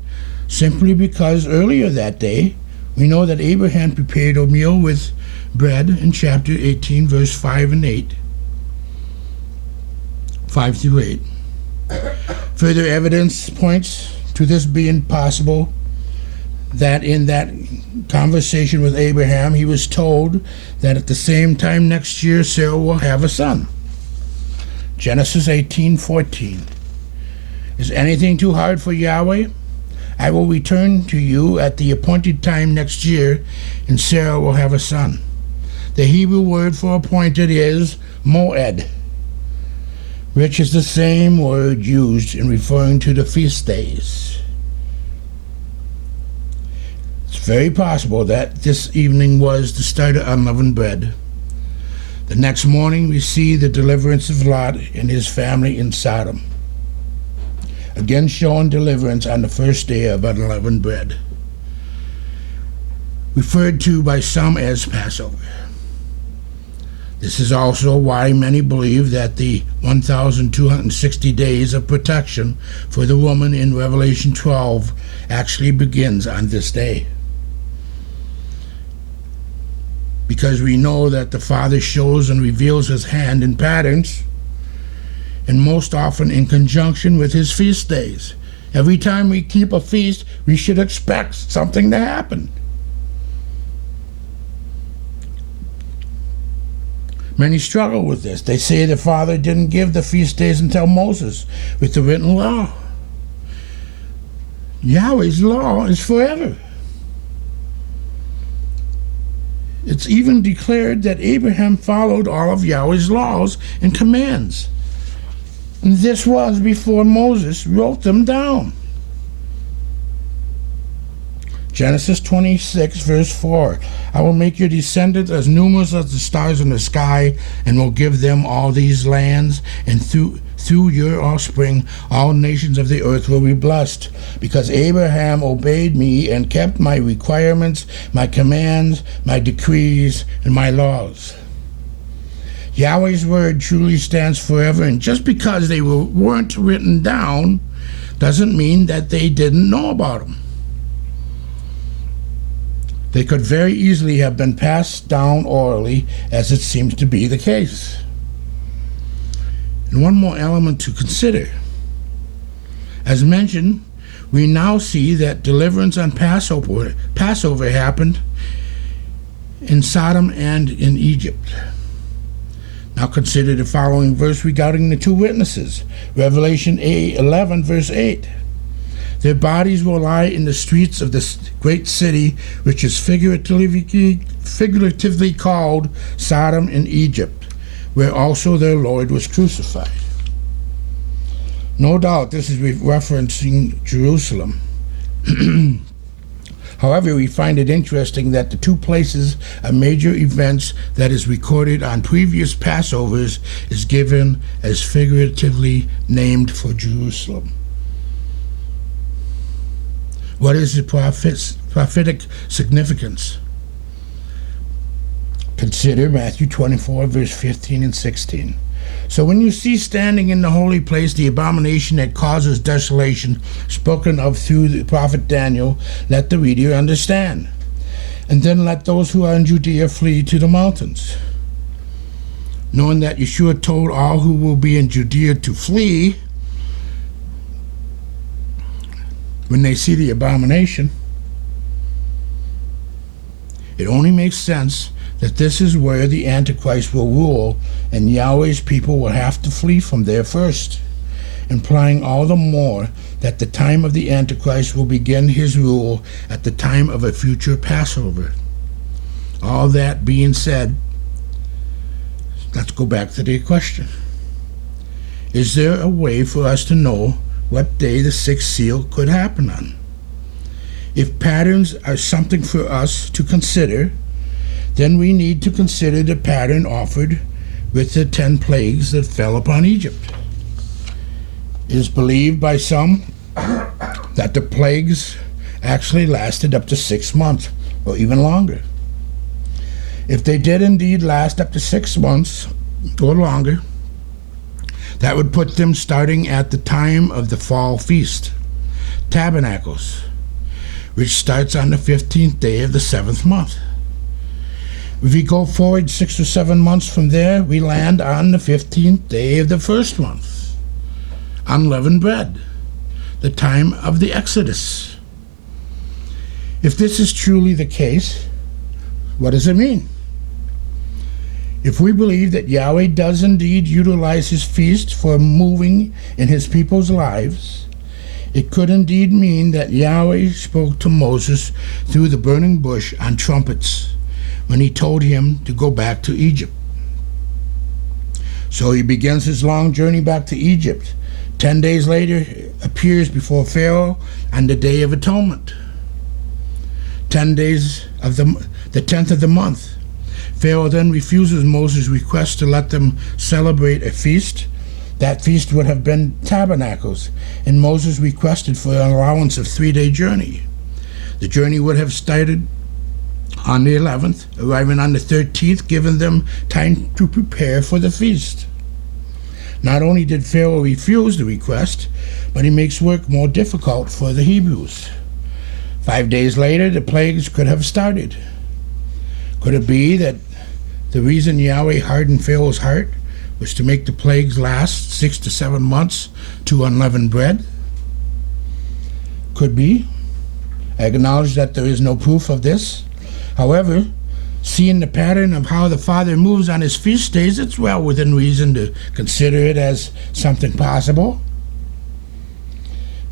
simply because earlier that day, we know that Abraham prepared a meal with bread in chapter 18, verse 5 through 8. Further evidence points to this being possible, that in that conversation with Abraham, he was told that at the same time next year Sarah will have a son. Genesis 18:14. Is anything too hard for Yahweh? I will return to you at the appointed time next year, and Sarah will have a son. The Hebrew word for appointed is moed, which is the same word used in referring to the feast days. It's very possible that this evening was the start of unleavened bread. The next morning, we see the deliverance of Lot and his family in Sodom, again showing deliverance on the first day of unleavened bread, referred to by some as Passover. This is also why many believe that the 1,260 days of protection for the woman in Revelation 12 actually begins on this day. Because we know that the Father shows and reveals his hand in patterns, and most often in conjunction with his feast days. Every time we keep a feast, we should expect something to happen. Many struggle with this. They say the Father didn't give the feast days until Moses with the written law. Yahweh's law is forever. It's even declared that Abraham followed all of Yahweh's laws and commands. And this was before Moses wrote them down. Genesis 26, verse 4. I will make your descendants as numerous as the stars in the sky, and will give them all these lands, and through your offspring all nations of the earth will be blessed, because Abraham obeyed me and kept my requirements, my commands, my decrees, and my laws. Yahweh's word truly stands forever, and just because they weren't written down doesn't mean that they didn't know about them. They could very easily have been passed down orally, as it seems to be the case. And one more element to consider. As mentioned, we now see that deliverance on Passover happened in Sodom and in Egypt. Now consider the following verse regarding the two witnesses. Revelation 11, verse 8. Their bodies will lie in the streets of this great city, which is figuratively called Sodom and Egypt, where also their Lord was crucified. No doubt this is referencing Jerusalem. However, we find it interesting that the two places of major events that is recorded on previous Passovers is given as figuratively named for Jerusalem. What is the prophetic significance? Consider Matthew 24, verse 15 and 16. So when you see standing in the holy place the abomination that causes desolation spoken of through the prophet Daniel, let the reader understand. And then let those who are in Judea flee to the mountains. Knowing that Yeshua told all who will be in Judea to flee when they see the abomination, it only makes sense that this is where the Antichrist will rule, and Yahweh's people will have to flee from there first, implying all the more that the time of the Antichrist will begin his rule at the time of a future Passover. All that being said, let's go back to the question. Is there a way for us to know what day the sixth seal could happen on? If patterns are something for us to consider, then we need to consider the pattern offered with the 10 plagues that fell upon Egypt. It is believed by some that the plagues actually lasted up to 6 months or even longer. If they did indeed last up to 6 months or longer, that would put them starting at the time of the fall feast, Tabernacles, which starts on the 15th day of the 7th month. If we go forward 6 or 7 months from there, we land on the 15th day of the first month, unleavened bread, the time of the Exodus. If this is truly the case, what does it mean? If we believe that Yahweh does indeed utilize his feast for moving in his people's lives, it could indeed mean that Yahweh spoke to Moses through the burning bush on trumpets when he told him to go back to Egypt. So he begins his long journey back to Egypt. 10 days later, appears before Pharaoh on the Day of Atonement. 10 days of the 10th of the month. Pharaoh then refuses Moses' request to let them celebrate a feast. That feast would have been Tabernacles, and Moses requested for an allowance of 3-day journey. The journey would have started on the 11th, arriving on the 13th, giving them time to prepare for the feast. Not only did Pharaoh refuse the request, but he makes work more difficult for the Hebrews. 5 days later, the plagues could have started. Could it be that the reason Yahweh hardened Pharaoh's heart was to make the plagues last 6 to 7 months to unleavened bread? Could be. I acknowledge that there is no proof of this. However, seeing the pattern of how the Father moves on his feast days, it's well within reason to consider it as something possible.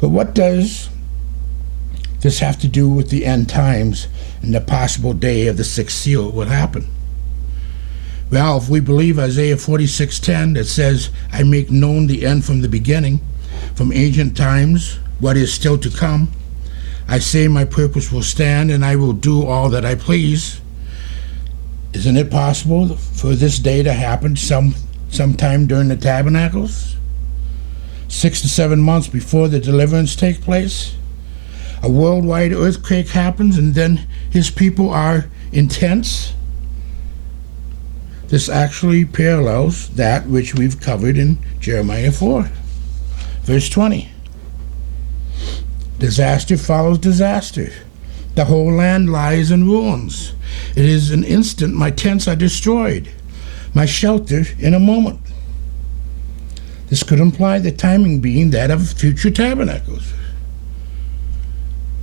But what does this have to do with the end times and the possible day of the sixth seal will happen? Well, if we believe Isaiah 46:10 that says, I make known the end from the beginning, from ancient times, what is still to come. I say my purpose will stand and I will do all that I please. Isn't it possible for this day to happen sometime during the tabernacles? 6 to 7 months before the deliverance takes place? A worldwide earthquake happens and then his people are in tents? This actually parallels that which we've covered in Jeremiah 4, verse 20. Disaster follows disaster. The whole land lies in ruins. It is an instant my tents are destroyed, my shelter in a moment. This could imply the timing being that of future tabernacles.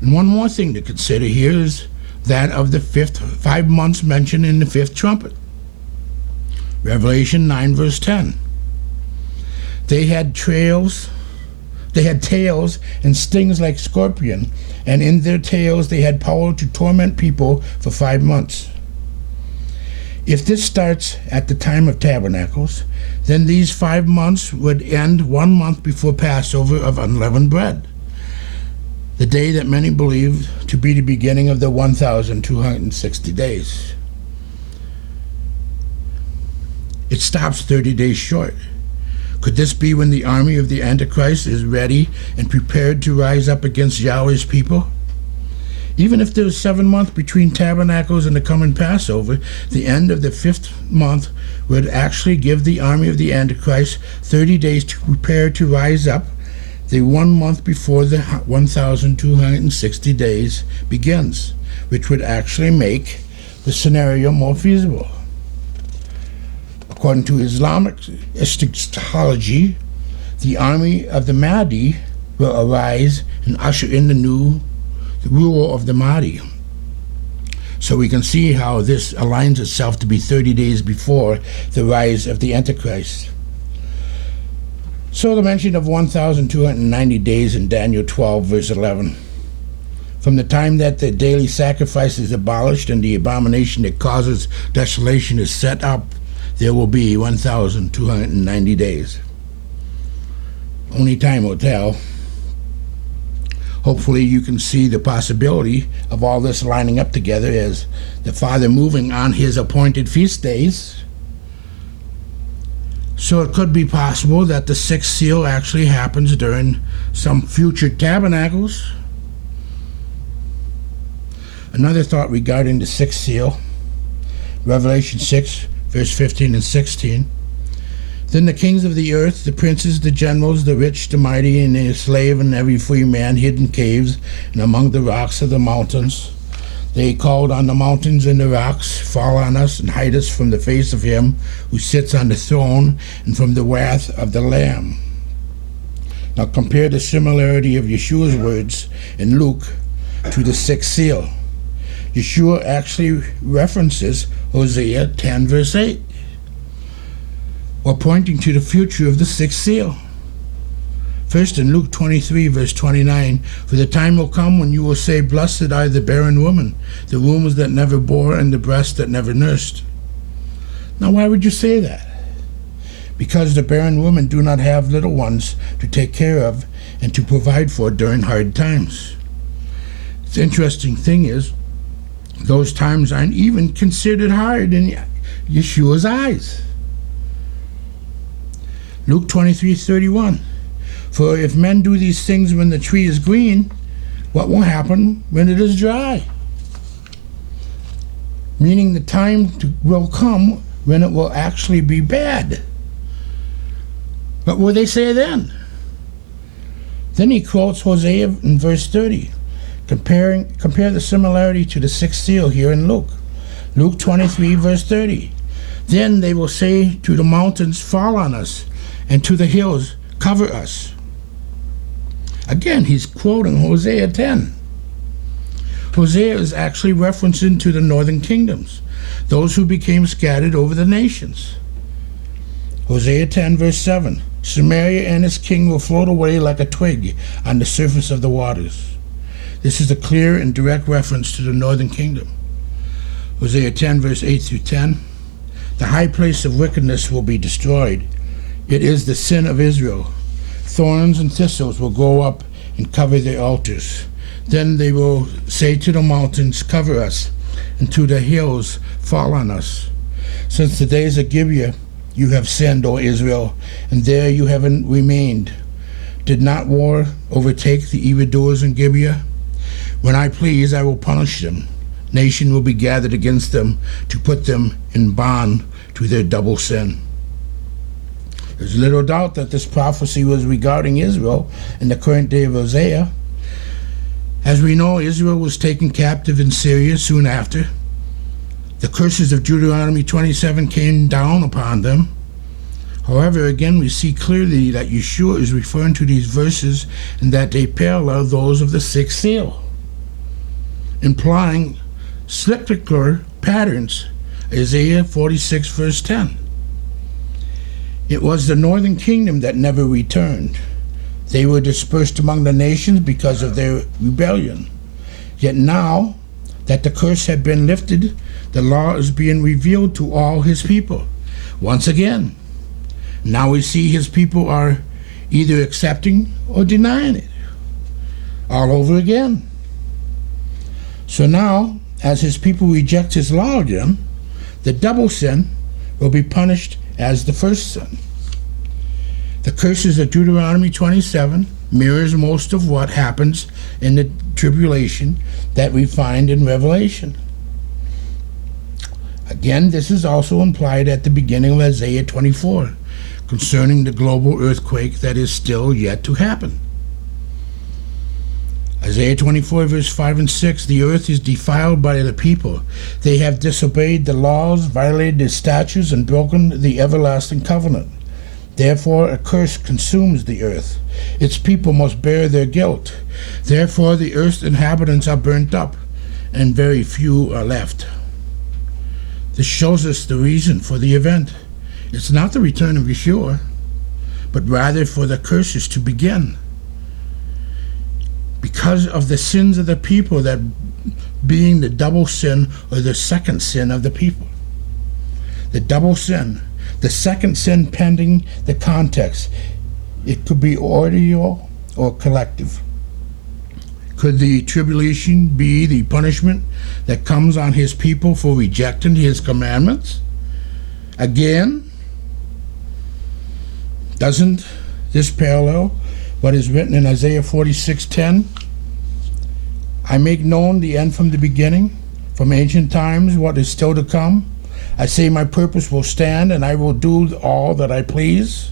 And one more thing to consider here is that of the 5 months mentioned in the fifth trumpet. Revelation 9 verse 10. They had tails and stings like scorpion, and in their tails they had power to torment people for 5 months. If this starts at the time of tabernacles, then these 5 months would end 1 month before Passover of unleavened bread, the day that many believe to be the beginning of the 1,260 days. It stops 30 days short. Could this be when the army of the Antichrist is ready and prepared to rise up against Yahweh's people? Even if there is 7 months between tabernacles and the coming Passover, the end of the 5th month would actually give the army of the Antichrist 30 days to prepare to rise up, the 1 month before the 1,260 days begins, which would actually make the scenario more feasible. According to Islamic eschatology, the army of the Mahdi will arise and usher in the rule of the Mahdi. So we can see how this aligns itself to be 30 days before the rise of the Antichrist. So the mention of 1,290 days in Daniel 12, verse 11. From the time that the daily sacrifice is abolished and the abomination that causes desolation is set up, there will be 1,290 days. Only time will tell. Hopefully you can see the possibility of all this lining up together as the Father moving on his appointed feast days. So it could be possible that the sixth seal actually happens during some future tabernacles. Another thought regarding the sixth seal, Revelation 6, verse 15 and 16. Then the kings of the earth, the princes, the generals, the rich, the mighty, and the slave, and every free man hid in caves and among the rocks of the mountains. They called on the mountains and the rocks, fall on us and hide us from the face of him who sits on the throne and from the wrath of the Lamb. Now compare the similarity of Yeshua's words in Luke to the sixth seal. Yeshua actually references Hosea 10 verse 8, while pointing to the future of the sixth seal. First in Luke 23 verse 29, for the time will come when you will say, blessed are the barren woman, the wombs that never bore and the breasts that never nursed. Now why would you say that? Because the barren women do not have little ones to take care of and to provide for during hard times. The interesting thing is, those times aren't even considered hard in Yeshua's eyes. Luke 23:31. For if men do these things when the tree is green, what will happen when it is dry? Meaning the time will come when it will actually be bad. What will they say then? Then he quotes Hosea in verse 30. Compare the similarity to the sixth seal here in Luke. Luke 23 verse 30. Then they will say to the mountains, fall on us, and to the hills, cover us. Again, he's quoting Hosea 10. Hosea is actually referencing to the northern kingdoms, those who became scattered over the nations. Hosea 10 verse 7. Samaria and its king will float away like a twig on the surface of the waters. This is a clear and direct reference to the northern kingdom. Hosea 10, verse 8 through 10. The high place of wickedness will be destroyed. It is the sin of Israel. Thorns and thistles will grow up and cover their altars. Then they will say to the mountains, cover us, and to the hills, fall on us. Since the days of Gibeah, you have sinned, O Israel, and there you have remained. Did not war overtake the evildoers in Gibeah? When I please, I will punish them. Nation will be gathered against them to put them in bond to their double sin. There's little doubt that this prophecy was regarding Israel in the current day of Hosea. As we know, Israel was taken captive in Syria soon after. The curses of Deuteronomy 27 came down upon them. However, again, we see clearly that Yeshua is referring to these verses and that they parallel those of the sixth seal, implying cyclical patterns. Isaiah 46, verse 10. It was the northern kingdom that never returned. They were dispersed among the nations because of their rebellion. Yet now that the curse had been lifted, the law is being revealed to all his people. Once again, now we see his people are either accepting or denying it. All over again. So now, as his people reject his law again, the double sin will be punished as the first sin. The curses of Deuteronomy 27 mirrors most of what happens in the tribulation that we find in Revelation. Again, this is also implied at the beginning of Isaiah 24 concerning the global earthquake that is still yet to happen. Isaiah 24, verse 5 and 6, the earth is defiled by the people. They have disobeyed the laws, violated the statutes, and broken the everlasting covenant. Therefore a curse consumes the earth. Its people must bear their guilt. Therefore the earth's inhabitants are burnt up, and very few are left. This shows us the reason for the event. It's not the return of Yeshua, but rather for the curses to begin. Because of the sins of the people, that being the double sin or the second sin of the people. The double sin, the second sin pending the context. It could be audio or collective. Could the tribulation be the punishment that comes on his people for rejecting his commandments? Again, doesn't this parallel what is written in Isaiah 46:10? I make known the end from the beginning, from ancient times what is still to come. I say my purpose will stand, and I will do all that I please.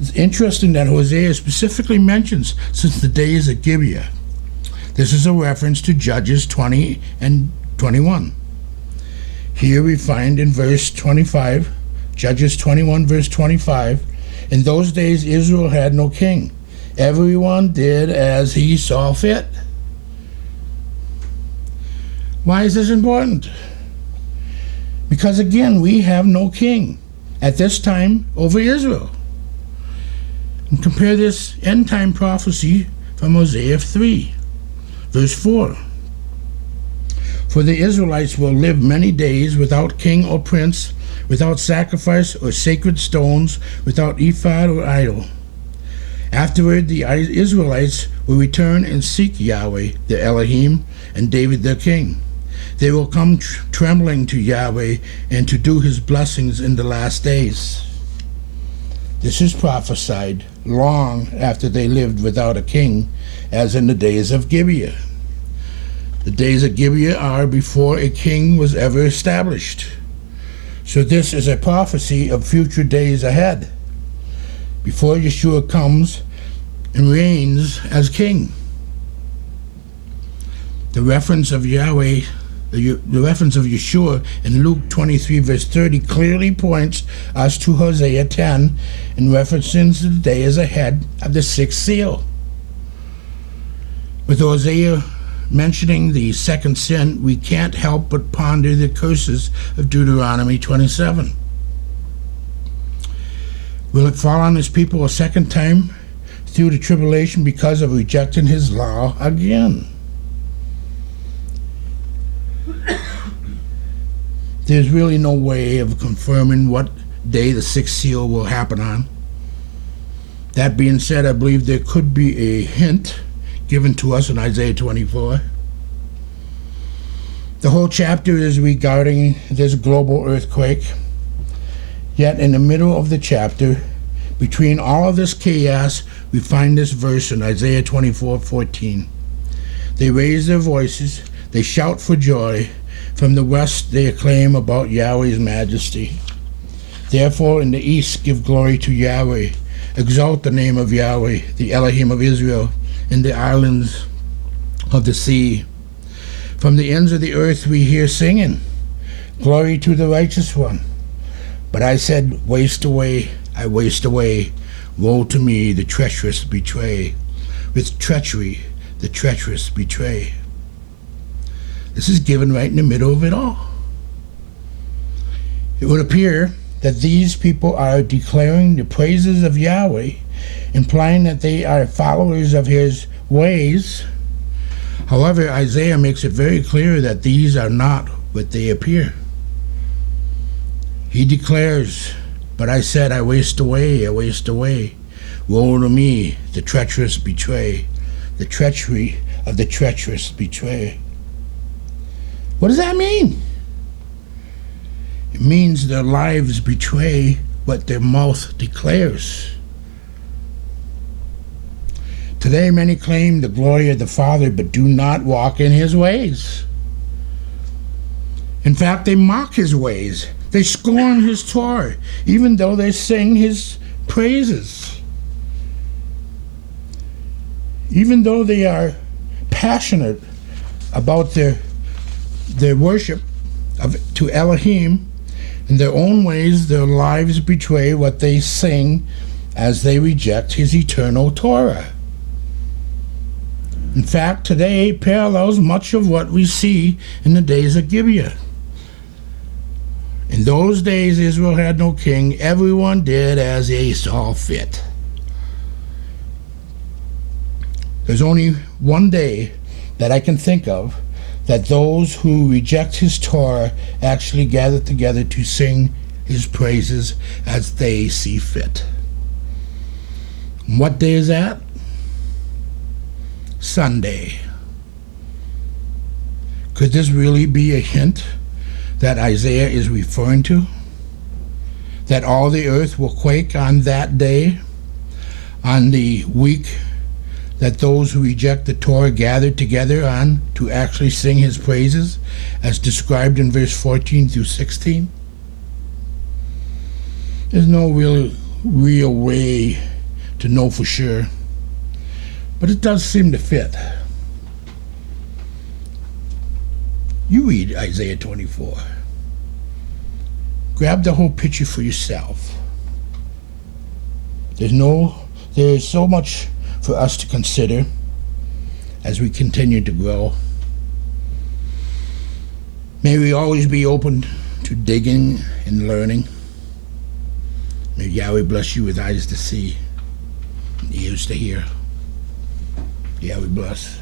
It's interesting that Hosea specifically mentions since the days of Gibeah. This is a reference to Judges 20 and 21. Here we find in verse 25, Judges 21, verse 25, in those days Israel had no king. Everyone did as he saw fit. Why is this important? Because again, we have no king at this time over Israel. And compare this end time prophecy from Hosea 3, verse 4. For the Israelites will live many days without king or prince, without sacrifice or sacred stones, without ephod or idol. Afterward, the Israelites will return and seek Yahweh, their Elohim, and David, their king. They will come trembling to Yahweh and to do his blessings in the last days. This is prophesied long after they lived without a king, as in the days of Gibeah. The days of Gibeah are before a king was ever established. So this is a prophecy of future days ahead, before Yeshua comes and reigns as king. The reference of Yahweh, the reference of Yeshua in Luke 23, verse 30 clearly points us to Hosea 10 in reference to the days ahead of the sixth seal. With Hosea mentioning the second sin, we can't help but ponder the curses of Deuteronomy 27. Will it fall on his people a second time through the tribulation because of rejecting his law again? there's really no way of confirming what day the sixth seal will happen on. That being said, I believe there could be a hint given to us in Isaiah 24. The whole chapter is regarding this global earthquake. Yet in the middle of the chapter, between all of this chaos, we find this verse in Isaiah 24:14. They raise their voices, they shout for joy. From the west they acclaim about Yahweh's majesty. Therefore in the east give glory to Yahweh. Exalt the name of Yahweh, the Elohim of Israel, in the islands of the sea. From the ends of the earth we hear singing, glory to the righteous one. But I said, waste away, I waste away. Woe to me, the treacherous betray. With treachery, the treacherous betray. This is given right in the middle of it all. It would appear that these people are declaring the praises of Yahweh, implying that they are followers of his ways. However, Isaiah makes it very clear that these are not what they appear. He declares, but I said, I waste away, I waste away. Woe to me, the treacherous betray. The treachery of the treacherous betray. What does that mean? It means their lives betray what their mouth declares. Today many claim the glory of the Father, but do not walk in his ways. In fact, they mock his ways. They scorn his Torah, even though they sing his praises. Even though they are passionate about their worship to Elohim, in their own ways, their lives betray what they sing as they reject his eternal Torah. In fact, today parallels much of what we see in the days of Gibeah. In those days, Israel had no king. Everyone did as they saw fit. There's only one day that I can think of that those who reject his Torah actually gather together to sing his praises as they see fit. And what day is that? Sunday. Could this really be a hint that Isaiah is referring to? That all the earth will quake on that day, on the week that those who reject the Torah gathered together on to actually sing his praises, as described in verse 14 through 16? There's no real way to know for sure, but it does seem to fit. You read Isaiah 24. Grab the whole picture for yourself. There's so much for us to consider as we continue to grow. May we always be open to digging and learning. May Yahweh bless you with eyes to see and ears to hear. Yahweh bless.